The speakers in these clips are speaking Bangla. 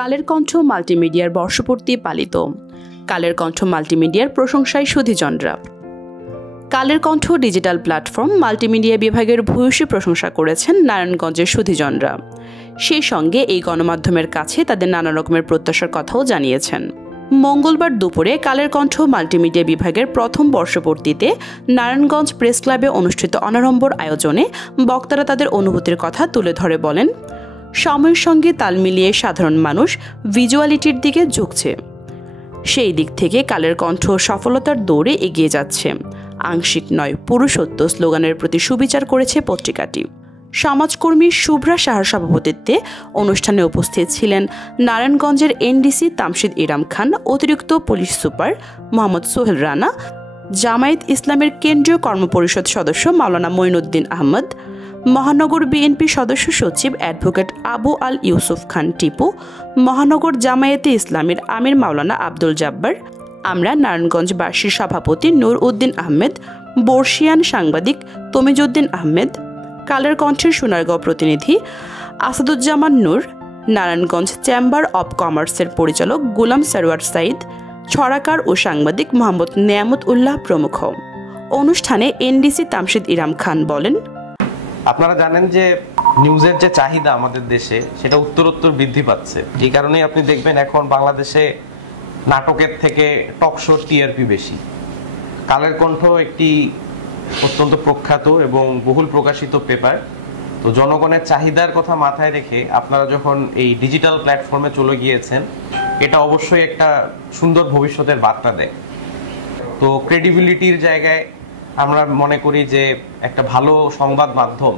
কালের কণ্ঠ মাল্টিমিডিয়ার বর্ষপূর্তি পালিত। কালের কণ্ঠ মাল্টিমিডিয়ার প্রশংসায় সুধীজনরা। Kaler Kantho digital platform multimedia বিভাগের ভূয়সী প্রশংসা করেছেন নারায়ণগঞ্জের সুধীজনরা। সেই সঙ্গে এই গণমাধ্যমের কাছে তাদের নানা রকমের প্রত্যাশার কথাও জানিয়েছেন। মঙ্গলবার দুপুরে কালের কণ্ঠ মাল্টিমিডিয়া বিভাগের প্রথম বর্ষপূর্তিতে নারায়ণগঞ্জ প্রেস ক্লাবে অনুষ্ঠিত অনাড়ম্বর আয়োজনে বক্তারা তাদের অনুভূতির কথা তুলে ধরে বলেন, সময়ের সঙ্গে তাল মিলিয়ে সাধারণ মানুষ ভিজুয়ালিটির দিকে ঝুঁকছে। সেই দিক থেকে কালের কণ্ঠ সফলতার দৌড়ে এগিয়ে যাচ্ছে। আংশিক নয়, পুরুষত্ব স্লোগানের প্রতি সুবিচার করেছে পত্রিকাটি। সমাজকর্মী শুভ্রা সাহার সভাপতিত্বে অনুষ্ঠানে উপস্থিত ছিলেন নারায়ণগঞ্জের এনডিসি তামশিদ ইরাম খান, অতিরিক্ত পুলিশ সুপার মোহাম্মদ সোহেল রানা, জামায়াত ইসলামের কেন্দ্রীয় কর্মপরিষদ সদস্য মাওলানা মঈনুদ্দিন আহমদ, মহানগর বিএনপি সদস্য সচিব অ্যাডভোকেট আবু আল ইউসুফ খান টিপু, মহানগর জামায়াতে ইসলামের আমির মাওলানা আব্দুল জাব্বার, আমরা নারায়ণগঞ্জবাসীর সভাপতি নূর উদ্দিন আহমেদ, বর্ষিয়ান সাংবাদিক তমিজউদ্দিন আহমেদ, কালের কণ্ঠের সোনারগাঁও প্রতিনিধি আসাদুজ্জামান নূর, নারায়ণগঞ্জ চেম্বার অব কমার্সের পরিচালক গোলাম সরওয়ার সাইদ, ছড়াকার ও সাংবাদিক মোহাম্মদ নেয়ামত উল্লাহ প্রমুখ। অনুষ্ঠানে এনডিসি তামশিদ ইরাম খান বলেন, আপনারা জানেন যে নিউজের যে চাহিদা আমাদের দেশে সেটা উত্তরোত্তর বৃদ্ধি পাচ্ছে। এই কারণেই আপনি দেখবেন এখন বাংলাদেশে নাটকের থেকে টক শো টিআরপি বেশি। কালের কণ্ঠ একটি অত্যন্ত প্রখ্যাত এবং বহুল প্রকাশিত পেপার। তো জনগণের চাহিদার কথা মাথায় রেখে আপনারা যখন এই ডিজিটাল প্ল্যাটফর্মে চলে গিয়েছেন, এটা অবশ্যই একটা সুন্দর ভবিষ্যতের বার্তা দেয়। তো ক্রেডিবিলিটির জায়গায় আমরা মনে করি যে একটা ভালো সংবাদ মাধ্যম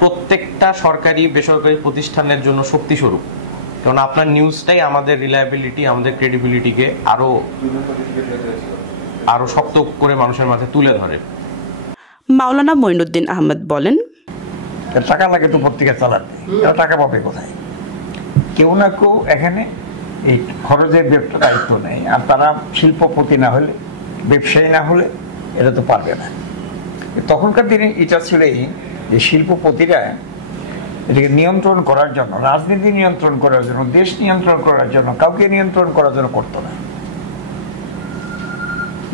প্রত্যেকটা সরকারি বেসরকারি প্রতিষ্ঠানের জন্য শক্তিস্বরূপ, কারণ আপনার নিউজটাই আমাদের রিলায়েবিলিটি, আমাদের ক্রেডিবিলিটিকে আরো শক্ত করে মানুষের মাঝে তুলে ধরে। মাওলানা মঈনুদ্দিন আহমেদ বলেন, টাকা লাগে তো পত্রিকা চালাতে, এরা টাকা পাবে কোথায়? কেউ না কেউ এখানে এই খরচের দায়িত্ব নেই। আর তারা শিল্পপতি না হলে, ব্যবসায়ী না হলে এটা তো পারবে না। তখনকার দিনে এটা ছিল যে শিল্পপতিরা এটাকে নিয়ন্ত্রণ করার জন্য, রাজনীতি নিয়ন্ত্রণ করার জন্য, দেশ নিয়ন্ত্রণ করার জন্য, কাউকে নিয়ন্ত্রণ করার জন্য করতো না।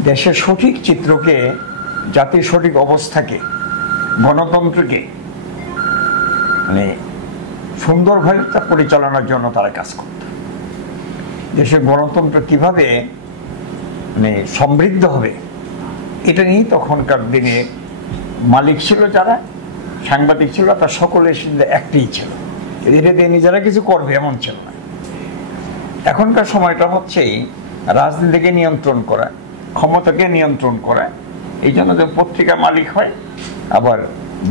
দেশের সঠিক চিত্রকে, জাতির সঠিক অবস্থাকে, গণতন্ত্রকে মানে সুন্দরভাবে তা পরিচালনার জন্য তারা কাজ করত। দেশের গণতন্ত্র কিভাবে মানে সমৃদ্ধ হবে এটা নিয়েই তখনকার দিনে মালিক ছিল যারা, সাংবাদিক ছিল, তার সকলের সিদ্ধা একটাই ছিল, এটা দিয়ে নিজেরা কিছু করবে এমন ছিল না। এখনকার সময়টা হচ্ছে রাজনীতিকে নিয়ন্ত্রণ করা, ক্ষমতাকে নিয়ন্ত্রণ করা। এই জন্য যে পত্রিকা মালিক হয় আবার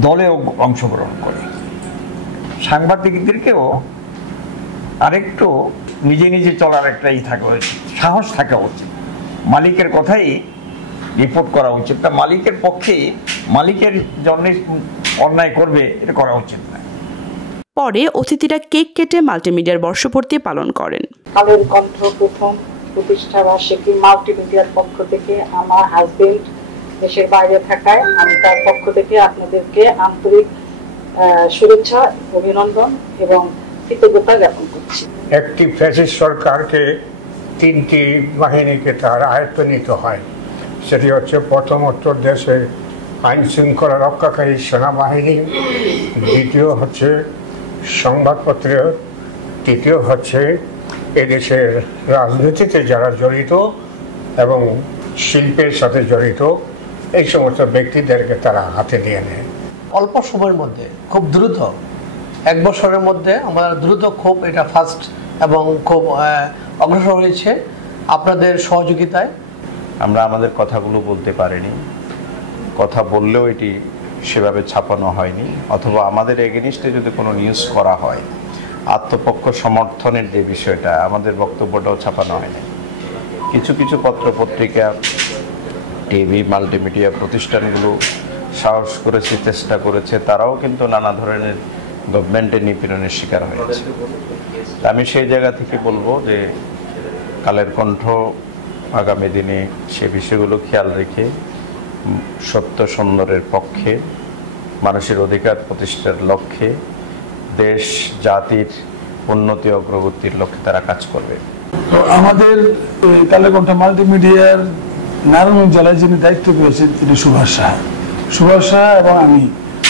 দলেও অংশগ্রহণ করে। সাংবাদিকদেরকেও আরেকটু নিজে নিজে চলার একটা থাকা উচিত, সাহস থাকা উচিত। মালিকের কথাই রিপোর্ট করা উচিত, তা মালিকের পক্ষেই মালিকের জন্য অন্যায় করবে এটা করা উচিত না। পরে অতিথিরা কেক কেটে মাল্টিমিডিয়ার বর্ষপূর্তি পালন করেন। কালের কণ্ঠ প্রথম প্রতিষ্ঠা বার্ষিকী মাল্টিমিডিয়ার পক্ষ থেকে আমার হাজবেন্ড দেশের বাইরে থাকায় আমি তার পক্ষ থেকে আপনাদেরকে আন্তরিক শুভেচ্ছা, অভিনন্দন এবং কৃতজ্ঞতা জ্ঞাপন করছি। একটি ফ্যাসিস্ট সরকারকে তিনটি বাহিনীকে তার আয়ত্তে নিতে হয়। সেটি হচ্ছে প্রথমত দেশের আইন শৃঙ্খলা রক্ষাকারী সেনাবাহিনী, দ্বিতীয় হচ্ছে সংবাদপত্র, তৃতীয় হচ্ছে এদেশের রাজনীতিতে যারা জড়িত এবং শিল্পের সাথে জড়িত এই সমস্ত ব্যক্তিদেরকে তারা হাতে নিয়ে নেয়। অল্প সময়ের মধ্যে খুব দ্রুত, এক বছরের মধ্যে আমরা দ্রুত খুব এটা ফাস্ট এবং খুব অগ্রসর হয়েছে আপনাদের সহযোগিতায়। আমরা আমাদের কথাগুলো বলতে পারিনি, কথা বললেও এটি সেভাবে ছাপানো হয়নি, অথবা আমাদের এগেনিস্টে যদি কোনো নিউজ করা হয় আত্মপক্ষ সমর্থনের যে বিষয়টা, আমাদের বক্তব্যটাও ছাপানো হয়নি। কিছু কিছু পত্রপত্রিকা, টিভি, মাল্টিমিডিয়া প্রতিষ্ঠানগুলো সাহস করেছে, চেষ্টা করেছে, তারাও কিন্তু নানা ধরনের গভর্নমেন্টের নিপীড়নের শিকার হয়েছে। আমি সেই জায়গা থেকে বলবো যে কালের কণ্ঠ আগামী দিনে সে বিষয়গুলো খেয়াল রেখে সত্য সুন্দরের পক্ষে, মানুষের অধিকার প্রতিষ্ঠার লক্ষ্যে, দেশ জাতির উন্নতি অগ্রগতির লক্ষ্যে তারা কাজ করবে। তো আমাদের কালের কণ্ঠ মাল্টিমিডিয়ার নারায়ণগঞ্জ জেলায় যিনি দায়িত্ব পেয়েছেন তিনি সুভাষ সাহা। সুভাষ সাহা এবং আমি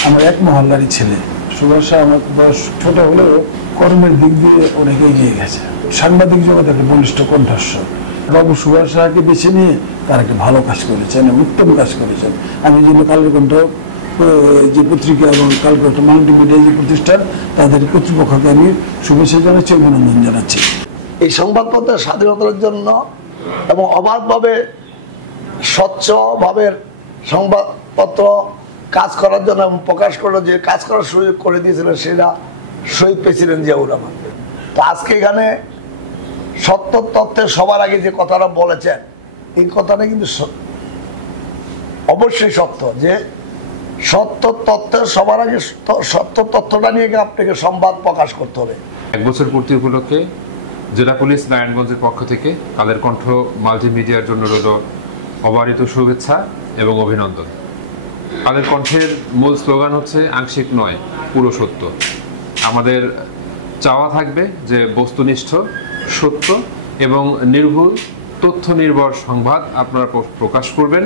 আমার এক মহল্লারই ছেলে। সুভাষ সাহা আমার বয়স ছোট হলেও কর্মের দিক দিয়ে অনেক এগিয়ে গেছে, সাংবাদিক জগতের একটা বলিষ্ঠ কণ্ঠস্বর। বাবু সুভাষ সাহাকে বেছে নিয়ে তারা একটা ভালো কাজ করেছেন, উত্তম কাজ করেছেন। আমি জন্য কালের কণ্ঠ যে পত্রিকা এবং কালের কণ্ঠ মাল্টিমিডিয়া যে প্রতিষ্ঠান তাদের কর্তৃপক্ষকে আমি শুভেচ্ছা জানাচ্ছি, অভিনন্দন জানাচ্ছি। এই সংবাদপত্রের স্বাধীনতার জন্য এবং অবাধভাবে স্বচ্ছভাবে সংবাদপত্র কাজ করার জন্য এবং প্রকাশ করার যে কাজ করার সুযোগ করে দিয়েছিলেন সেটা শহীদ প্রেসিডেন্ট জিয়াউর রহমান। তো আজকে এখানে সত্য তথ্যের সবার আগে যে কথাটা বলেছেন এই কথাটা কিন্তু অবশ্যই সত্য, যে সত্য তথ্যের সবার আগে সত্য তথ্যটা নিয়ে আপনাকে সংবাদ প্রকাশ করতে হবে। 1 বছর পূর্তি উপলক্ষে জেলা পুলিশ নারায়ণগঞ্জের পক্ষ থেকে কালের কণ্ঠ মাল্টিমিডিয়ার জন্য রইল অবারিত শুভেচ্ছা এবং অভিনন্দন। কালের কণ্ঠের মূল স্লোগান হচ্ছে আংশিক নয়, পুরো সত্য। আমাদের চাওয়া থাকবে যে বস্তুনিষ্ঠ, সত্য এবং নির্ভুল তথ্য নির্ভর সংবাদ আপনারা প্রকাশ করবেন।